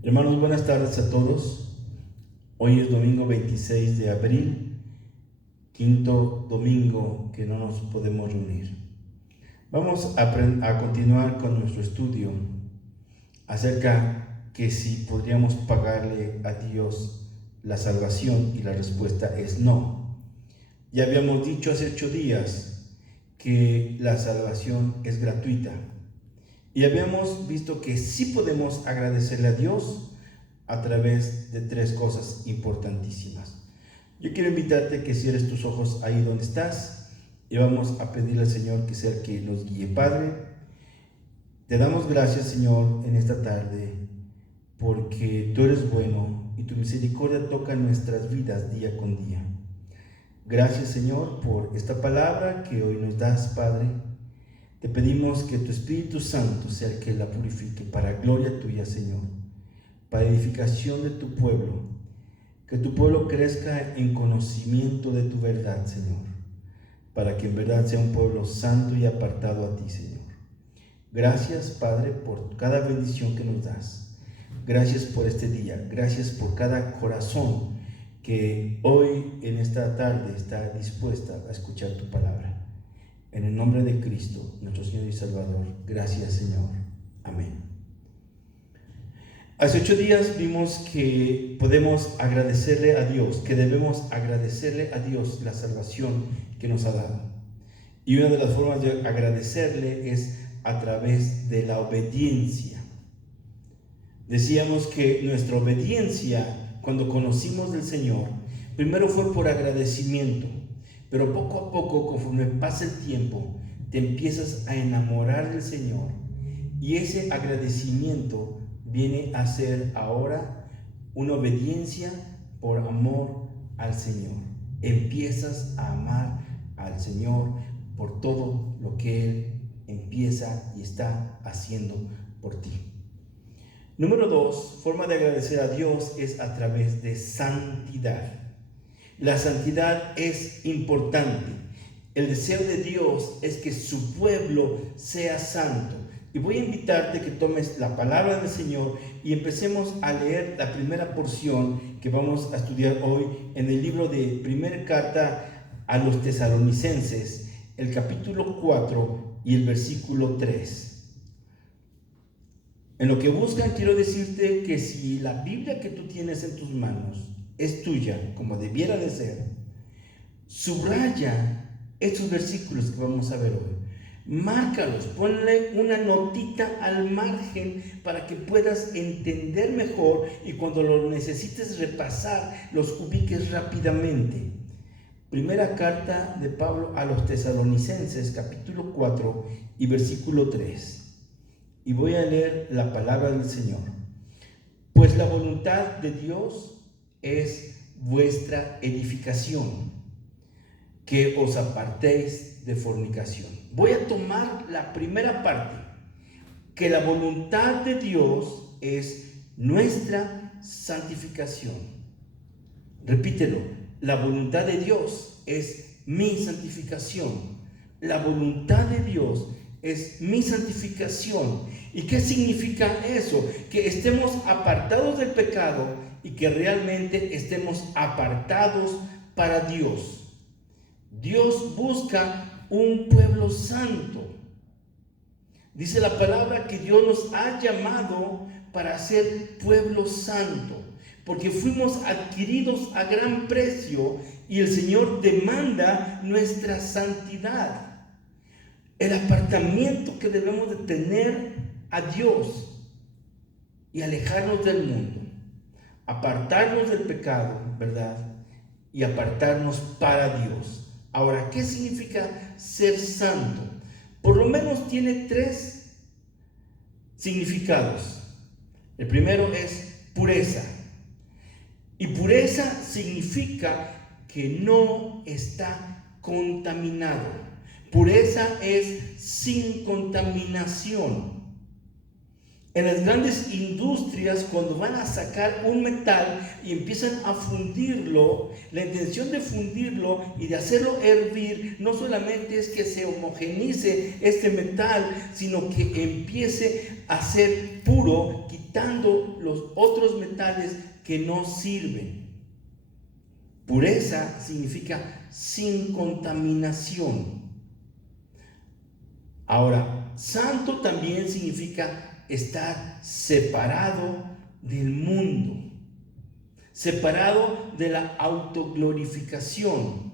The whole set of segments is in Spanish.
Hermanos, buenas tardes a todos. Hoy es domingo 26 de abril, quinto domingo que no nos podemos reunir. Vamos a continuar con nuestro estudio acerca que si podríamos pagarle a Dios la salvación, y la respuesta es no. Ya habíamos dicho hace 8 días que la salvación es gratuita. Y habíamos visto que sí podemos agradecerle a Dios a través de 3 cosas importantísimas. Yo quiero invitarte que cierres tus ojos ahí donde estás y vamos a pedirle al Señor que sea el que nos guíe. Padre, te damos gracias, Señor, en esta tarde, porque tú eres bueno y tu misericordia toca nuestras vidas día con día. Gracias, Señor, por esta palabra que hoy nos das, Padre. Te pedimos que tu Espíritu Santo sea el que la purifique para gloria tuya, Señor, para edificación de tu pueblo, que tu pueblo crezca en conocimiento de tu verdad, Señor, para que en verdad sea un pueblo santo y apartado a ti, Señor. Gracias, Padre, por cada bendición que nos das. Gracias por este día, gracias por cada corazón que hoy en esta tarde está dispuesta a escuchar tu palabra. En el nombre de Cristo, nuestro Señor y Salvador, gracias, Señor. Amén. Hace 8 días vimos que podemos agradecerle a Dios, que debemos agradecerle a Dios la salvación que nos ha dado. Y una de las formas de agradecerle es a través de la obediencia. Decíamos que nuestra obediencia, cuando conocimos del Señor, primero fue por agradecimiento. Pero poco a poco, conforme pasa el tiempo, te empiezas a enamorar del Señor. Y ese agradecimiento viene a ser ahora una obediencia por amor al Señor. Empiezas a amar al Señor por todo lo que Él empieza y está haciendo por ti. Número 2, forma de agradecer a Dios es a través de santidad. La santidad es importante. El deseo de Dios es que su pueblo sea santo. Y voy a invitarte que tomes la palabra del Señor y empecemos a leer la primera porción que vamos a estudiar hoy en el libro de primera carta a los tesalonicenses, el capítulo 4 y el versículo 3. En lo que buscan, quiero decirte que si la Biblia que tú tienes en tus manos es tuya, como debiera de ser, subraya estos versículos que vamos a ver hoy. Márcalos, ponle una notita al margen para que puedas entender mejor y cuando lo necesites repasar, los ubiques rápidamente. Primera carta de Pablo a los tesalonicenses, capítulo 4 y versículo 3. Y voy a leer la palabra del Señor. Pues la voluntad de Dios es vuestra edificación, que os apartéis de fornicación. Voy a tomar la primera parte, que la voluntad de Dios es nuestra santificación. Repítelo, la voluntad de Dios es mi santificación. La voluntad de Dios es mi santificación. ¿Y qué significa eso? Que estemos apartados del pecado y que realmente estemos apartados para Dios. Dios busca un pueblo santo. Dice la palabra que Dios nos ha llamado para ser pueblo santo, porque fuimos adquiridos a gran precio y el Señor demanda nuestra santidad. El apartamiento que debemos de tener a Dios y alejarnos del mundo. Apartarnos del pecado, ¿verdad? Y apartarnos para Dios. Ahora, ¿qué significa ser santo? Por lo menos tiene 3 significados. El primero es pureza. Y pureza significa que no está contaminado. Pureza es sin contaminación. En las grandes industrias, cuando van a sacar un metal y empiezan a fundirlo, la intención de fundirlo y de hacerlo hervir no solamente es que se homogeneice este metal, sino que empiece a ser puro, quitando los otros metales que no sirven. Pureza significa sin contaminación. Ahora, santo también significa estar separado del mundo, separado de la autoglorificación,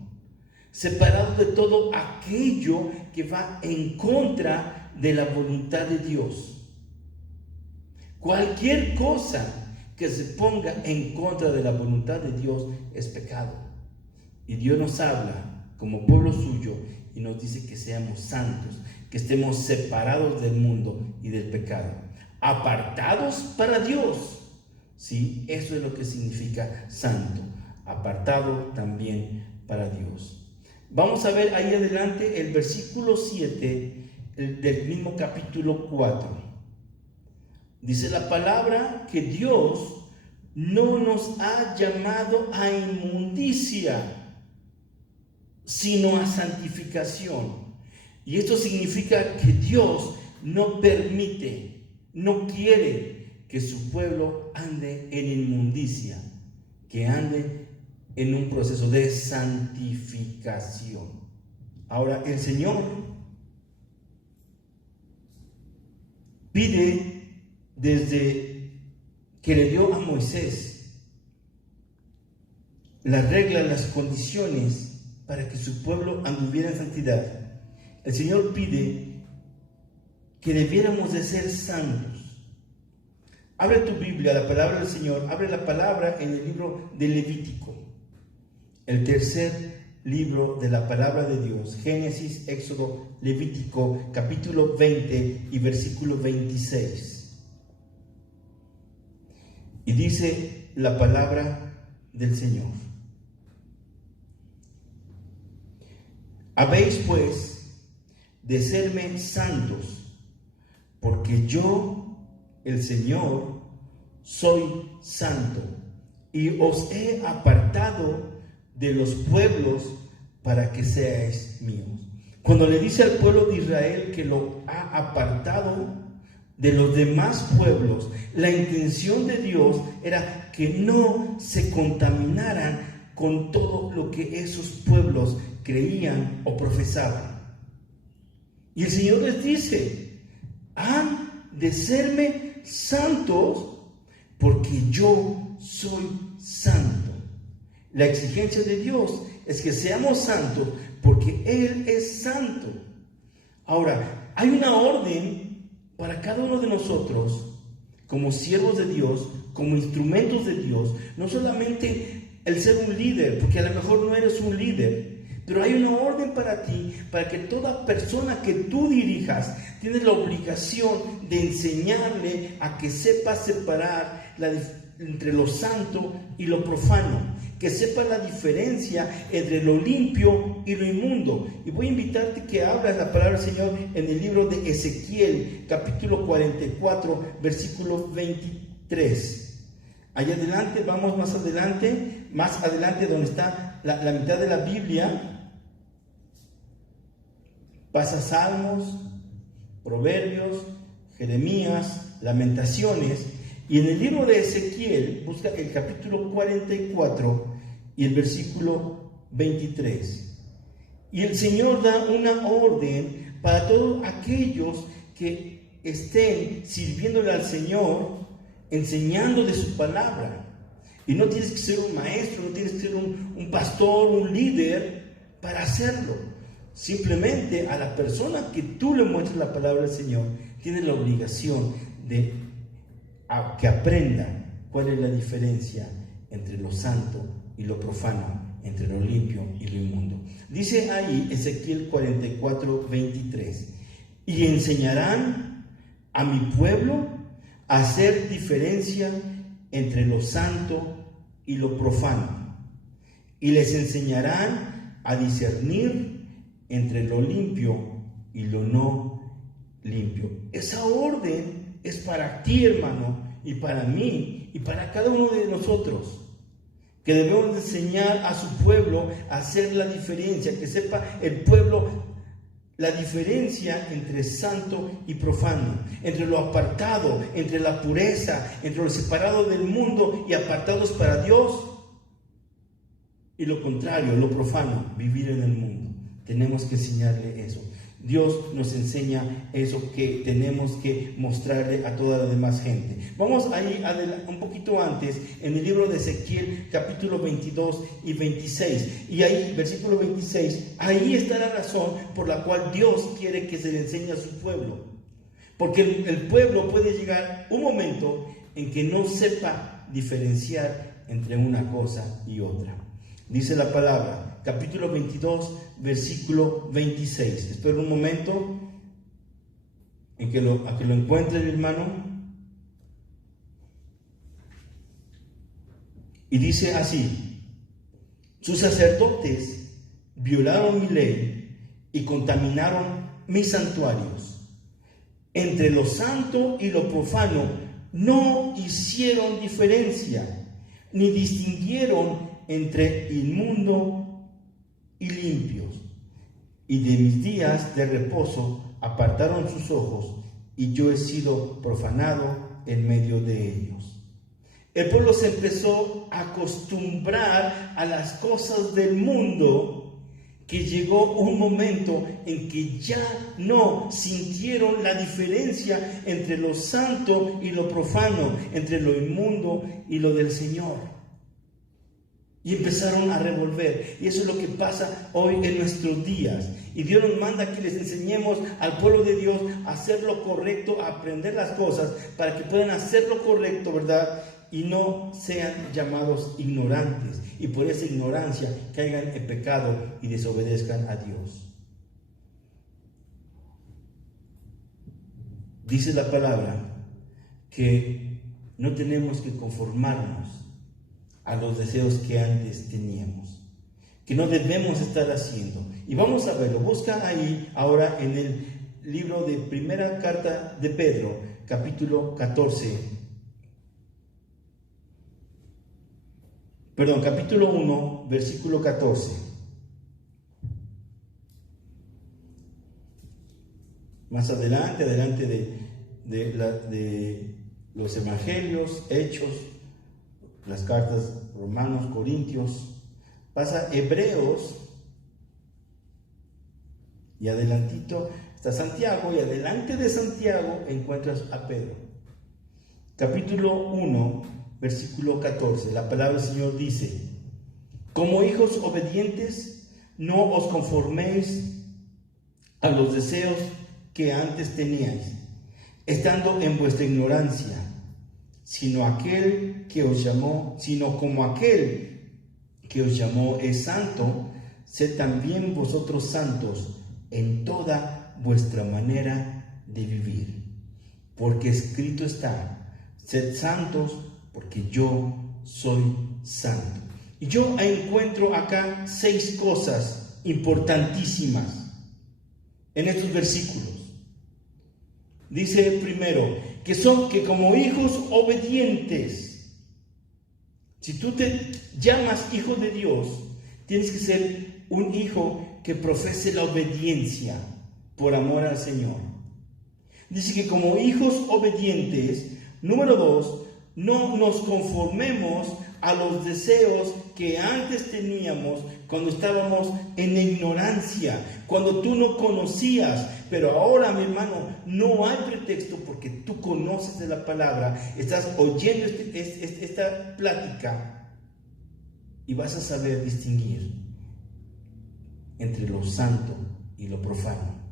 separado de todo aquello que va en contra de la voluntad de Dios. Cualquier cosa que se ponga en contra de la voluntad de Dios es pecado. Y Dios nos habla como pueblo suyo y nos dice que seamos santos, que estemos separados del mundo y del pecado, apartados para Dios. Sí, eso es lo que significa santo, apartado también para Dios. Vamos a ver ahí adelante el versículo 7 del mismo capítulo 4. Dice la palabra que Dios no nos ha llamado a inmundicia, sino a santificación. Y esto significa que Dios no permite, no quiere que su pueblo ande en inmundicia, que ande en un proceso de santificación. Ahora, el Señor pide desde que le dio a Moisés las reglas, las condiciones para que su pueblo anduviera en santidad. El Señor pide que debiéramos de ser santos. Abre tu Biblia, la palabra del Señor, abre la palabra en el libro de Levítico, el tercer libro de la palabra de Dios, Génesis, Éxodo, Levítico, capítulo 20 y versículo 26. Y dice la palabra del Señor: habéis pues de serme santos, porque yo, el Señor, soy santo, y os he apartado de los pueblos para que seáis míos. Cuando le dice al pueblo de Israel que lo ha apartado de los demás pueblos, la intención de Dios era que no se contaminaran con todo lo que esos pueblos creían o profesaban. Y el Señor les dice: han de serme santos porque yo soy santo. La exigencia de Dios es que seamos santos porque Él es santo. Ahora, hay una orden para cada uno de nosotros como siervos de Dios, como instrumentos de Dios. No solamente el ser un líder, porque a lo mejor no eres un líder, pero hay una orden para ti, para que toda persona que tú dirijas tiene la obligación de enseñarle a que sepa separar entre lo santo y lo profano, que sepa la diferencia entre lo limpio y lo inmundo. Y voy a invitarte que abras la palabra del Señor en el libro de Ezequiel, capítulo 44, versículo 23. Allá adelante, vamos más adelante donde está la mitad de la Biblia. Pasa Salmos, Proverbios, Jeremías, Lamentaciones, y en el libro de Ezequiel busca el capítulo 44 y el versículo 23. Y el Señor da una orden para todos aquellos que estén sirviéndole al Señor, enseñando de su palabra. Y no tienes que ser un maestro, no tienes que ser un pastor, un líder para hacerlo. Simplemente a la persona que tú le muestres la palabra del Señor, tiene la obligación de que aprenda cuál es la diferencia entre lo santo y lo profano, entre lo limpio y lo inmundo. Dice ahí Ezequiel 44, 23: y enseñarán a mi pueblo a hacer diferencia entre lo santo y lo profano, y les enseñarán a discernir entre lo limpio y lo no limpio. Esa orden es para ti, hermano, y para mí, y para cada uno de nosotros, que debemos enseñar a su pueblo a hacer la diferencia, que sepa el pueblo la diferencia entre santo y profano, entre lo apartado, entre la pureza, entre lo separado del mundo y apartados para Dios, y lo contrario, lo profano, vivir en el mundo. Tenemos que enseñarle eso. Dios nos enseña eso que tenemos que mostrarle a toda la demás gente. Vamos ahí un poquito antes, en el libro de Ezequiel, capítulo 22 y 26. Y ahí, versículo 26, ahí está la razón por la cual Dios quiere que se le enseñe a su pueblo. Porque el pueblo puede llegar un momento en que no sepa diferenciar entre una cosa y otra. Dice la palabra, capítulo 22, versículo 26. Espero un momento a que lo encuentre el hermano. Y dice así: sus sacerdotes violaron mi ley y contaminaron mis santuarios. Entre lo santo y lo profano no hicieron diferencia, ni distinguieron entre inmundo y limpios, y de mis días de reposo apartaron sus ojos, y yo he sido profanado en medio de ellos. El pueblo se empezó a acostumbrar a las cosas del mundo, que llegó un momento en que ya no sintieron la diferencia entre lo santo y lo profano, entre lo inmundo y lo del Señor. Y empezaron a revolver. Y eso es lo que pasa hoy en nuestros días. Y Dios nos manda que les enseñemos al pueblo de Dios a hacer lo correcto, a aprender las cosas, para que puedan hacer lo correcto, ¿verdad? Y no sean llamados ignorantes. Y por esa ignorancia caigan en pecado y desobedezcan a Dios. Dice la palabra que no tenemos que conformarnos a los deseos que antes teníamos, que no debemos estar haciendo. Y vamos a verlo. Busca ahí ahora en el libro de primera carta de Pedro, capítulo 1, versículo 14. Más adelante de los evangelios, Hechos, las cartas Romanos, Corintios, pasa Hebreos, y adelantito está Santiago, y adelante de Santiago encuentras a Pedro. Capítulo 1, versículo 14, la palabra del Señor dice: como hijos obedientes, no os conforméis a los deseos que antes teníais, estando en vuestra ignorancia, sino como aquel que os llamó es santo, sed también vosotros santos en toda vuestra manera de vivir. Porque escrito está: sed santos, porque yo soy santo. Y yo encuentro acá 6 cosas importantísimas en estos versículos. Dice primero, que como hijos obedientes. Si tú te llamas hijo de Dios, tienes que ser un hijo que profese la obediencia por amor al Señor. Dice que como hijos obedientes, número 2, no nos conformemos a los deseos que antes teníamos cuando estábamos en ignorancia, cuando tú no conocías. Pero ahora, mi hermano, no hay pretexto, porque tú conoces de la palabra, estás oyendo esta plática y vas a saber distinguir entre lo santo y lo profano.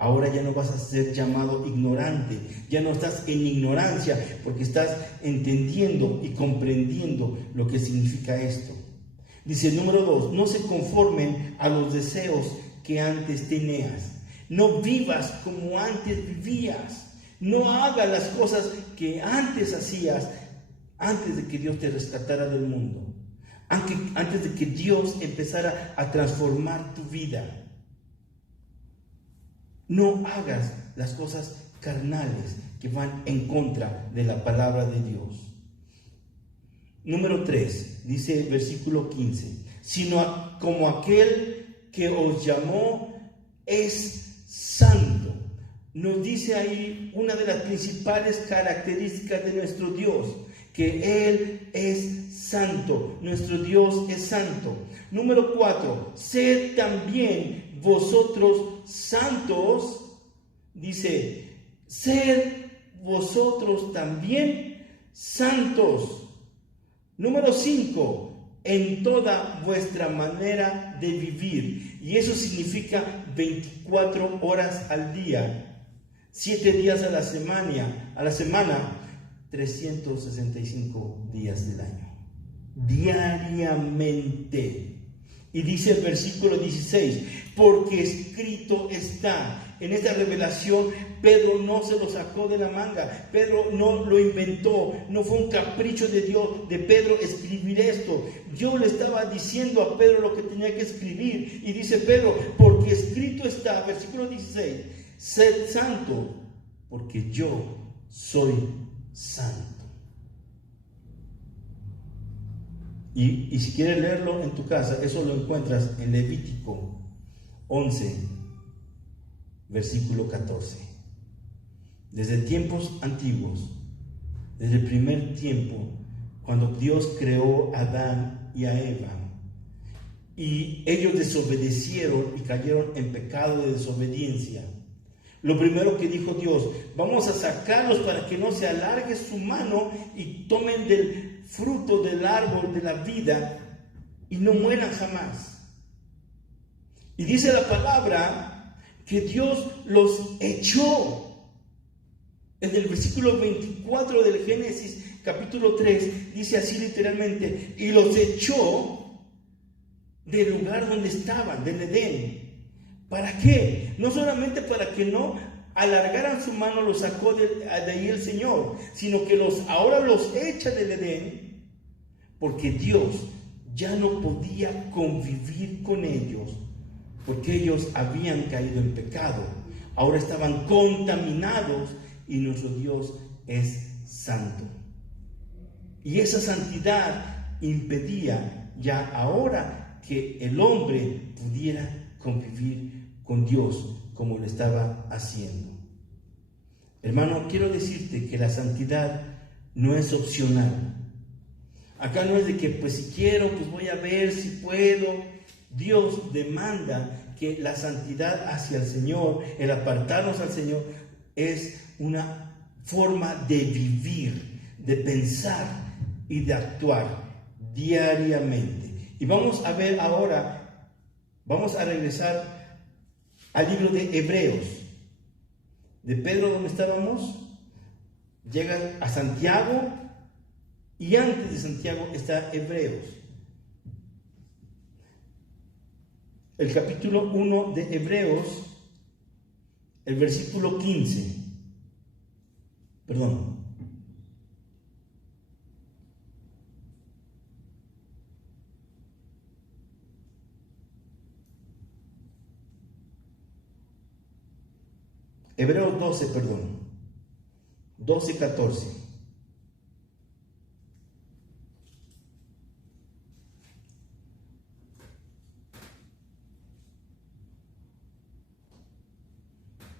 Ahora ya no vas a ser llamado ignorante, ya no estás en ignorancia, porque estás entendiendo y comprendiendo lo que significa esto. Dice número 2, no se conformen a los deseos que antes tenías. No vivas como antes vivías. No hagas las cosas que antes hacías, antes de que Dios te rescatara del mundo, antes de que Dios empezara a transformar tu vida. No hagas las cosas carnales que van en contra de la palabra de Dios. Número 3, dice el versículo 15, sino como aquel que os llamó es santo. Nos dice ahí una de las principales características de nuestro Dios, que Él es santo, nuestro Dios es santo. Número 4, sed también vosotros santos, dice, sed vosotros también santos. Número 5, en toda vuestra manera de vivir, y eso significa 24 horas al día, 7 días a la semana, 365 días del año, diariamente. Y dice el versículo 16, porque escrito está. En esta revelación Pedro no se lo sacó de la manga, Pedro no lo inventó, no fue un capricho de Dios, de Pedro escribir esto. Dios le estaba diciendo a Pedro lo que tenía que escribir, y dice Pedro, porque escrito está, versículo 16, sed santo, porque yo soy santo. Y si quieres leerlo en tu casa, eso lo encuentras en Levítico 11, versículo 14. Desde tiempos antiguos, desde el primer tiempo, cuando Dios creó a Adán y a Eva, y ellos desobedecieron y cayeron en pecado de desobediencia, lo primero que dijo Dios, vamos a sacarlos para que no se alargue su mano y tomen del fruto del árbol de la vida y no mueran jamás. Y dice la palabra que Dios los echó. En el versículo 24 del Génesis capítulo 3 dice así literalmente, y los echó del lugar donde estaban, del Edén. ¿Para qué? No solamente para que no alargaran su mano, los sacó de ahí el Señor, sino que ahora los echa del Edén, porque Dios ya no podía convivir con ellos, porque ellos habían caído en pecado, ahora estaban contaminados, y nuestro Dios es santo. Y esa santidad impedía ya ahora que el hombre pudiera convivir con Dios como lo estaba haciendo. Hermano, quiero decirte que la santidad no es opcional. Acá no es de que pues si quiero, pues voy a ver si puedo. Dios demanda que la santidad hacia el Señor, el apartarnos al Señor, es una forma de vivir, de pensar y de actuar diariamente. Y vamos a ver ahora, vamos a regresar al libro de Hebreos. De Pedro, donde estábamos, llega a Santiago, y antes de Santiago está Hebreos. El capítulo 1 de Hebreos, el versículo 15. Perdón. Hebreos 12, perdón. 12, 14.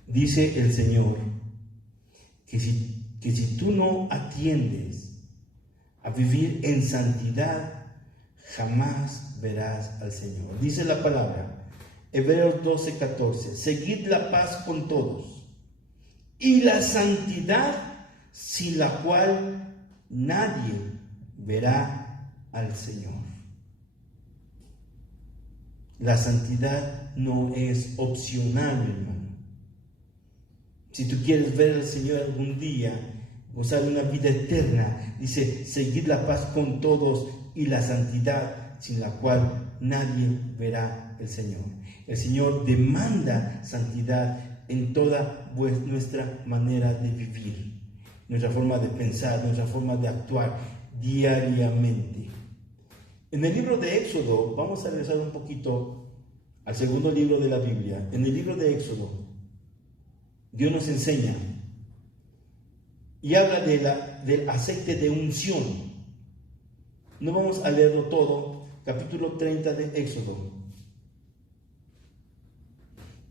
Dice el Señor que si tú no atiendes a vivir en santidad, jamás verás al Señor. Dice la palabra, Hebreos 12, 14, seguid la paz con todos y la santidad, sin la cual nadie verá al Señor. La santidad no es opcional, hermano. Si tú quieres ver al Señor algún día, gozar de una vida eterna, dice, seguid la paz con todos y la santidad, sin la cual nadie verá al Señor. El Señor demanda santidad en toda nuestra manera de vivir, nuestra forma de pensar, nuestra forma de actuar diariamente. En el libro de Éxodo, vamos a regresar un poquito al segundo libro de la Biblia. En el libro de Éxodo, Dios nos enseña y habla del aceite de unción. No vamos a leerlo todo. Capítulo 30 de Éxodo.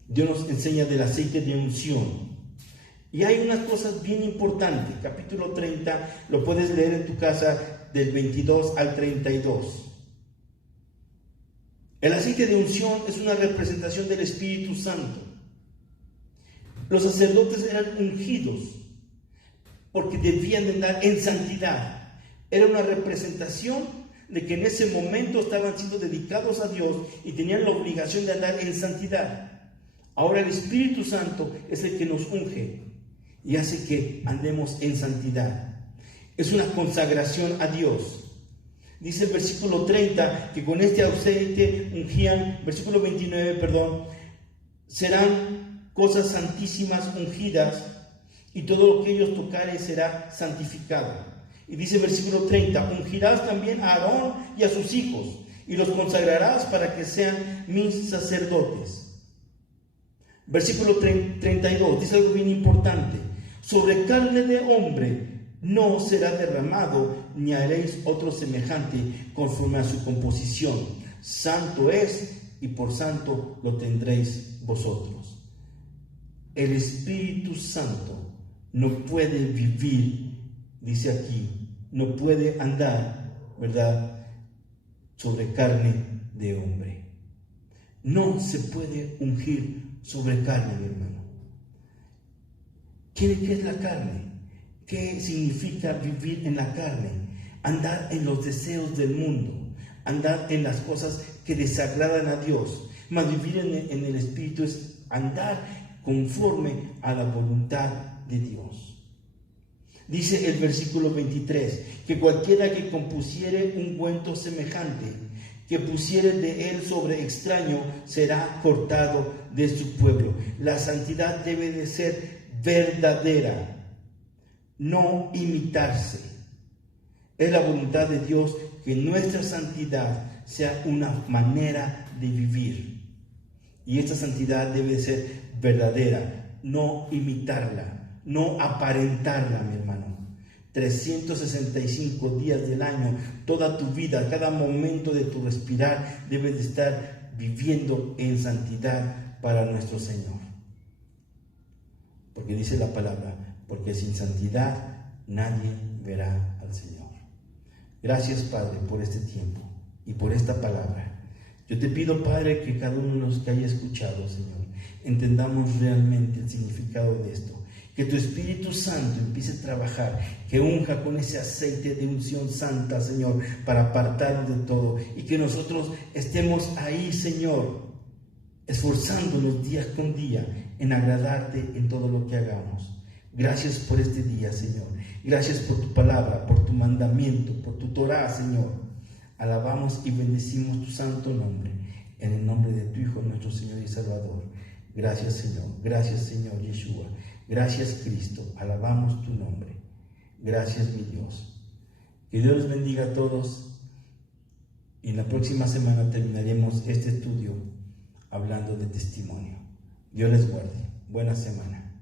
Dios nos enseña del aceite de unción. Y hay unas cosas bien importantes. Capítulo 30, lo puedes leer en tu casa del 22 al 32. El aceite de unción es una representación del Espíritu Santo. Los sacerdotes eran ungidos porque debían de andar en santidad. Era una representación de que en ese momento estaban siendo dedicados a Dios y tenían la obligación de andar en santidad. Ahora el Espíritu Santo es el que nos unge y hace que andemos en santidad. Es una consagración a Dios. Dice el versículo 30 que con este aceite ungían, versículo 29, serán cosas santísimas ungidas y todo lo que ellos tocaren será santificado. Y dice el versículo 30, ungirás también a Aarón y a sus hijos y los consagrarás para que sean mis sacerdotes. Versículo 32, dice algo bien importante. Sobre carne de hombre no será derramado, ni haréis otro semejante conforme a su composición. Santo es, y por santo lo tendréis vosotros. El Espíritu Santo no puede vivir, dice aquí, no puede andar, ¿verdad?, sobre carne de hombre. No se puede ungir sobre carne, mi hermano. ¿Qué es la carne? ¿Qué significa vivir en la carne? Andar en los deseos del mundo, andar en las cosas que desagradan a Dios. Mas vivir en el Espíritu es andar conforme a la voluntad de Dios. Dice el versículo 23, que cualquiera que compusiere ungüento semejante, que pusiere de él sobre extraño, será cortado de su pueblo. La santidad debe de ser verdadera, no imitarse. Es la voluntad de Dios que nuestra santidad sea una manera de vivir. Y esta santidad debe de ser verdadera, no imitarla, no aparentarla, mi hermano. 365 días del año, toda tu vida, cada momento de tu respirar, debes de estar viviendo en santidad para nuestro Señor. Porque dice la palabra, porque sin santidad nadie verá al Señor. Gracias, Padre, por este tiempo y por esta palabra. Yo te pido, Padre, que cada uno de los que haya escuchado, Señor, entendamos realmente el significado de esto. Que tu Espíritu Santo empiece a trabajar, que unja con ese aceite de unción santa, Señor, para apartarnos de todo. Y que nosotros estemos ahí, Señor, esforzándonos día con día en agradarte en todo lo que hagamos. Gracias por este día, Señor. Gracias por tu palabra, por tu mandamiento, por tu Torah, Señor. Alabamos y bendecimos tu santo nombre, en el nombre de tu Hijo, nuestro Señor y Salvador. Gracias, Señor. Gracias, Señor Yeshua. Gracias, Cristo. Alabamos tu nombre. Gracias, mi Dios. Que Dios los bendiga a todos. Y en la próxima semana terminaremos este estudio hablando de testimonio. Dios les guarde. Buena semana.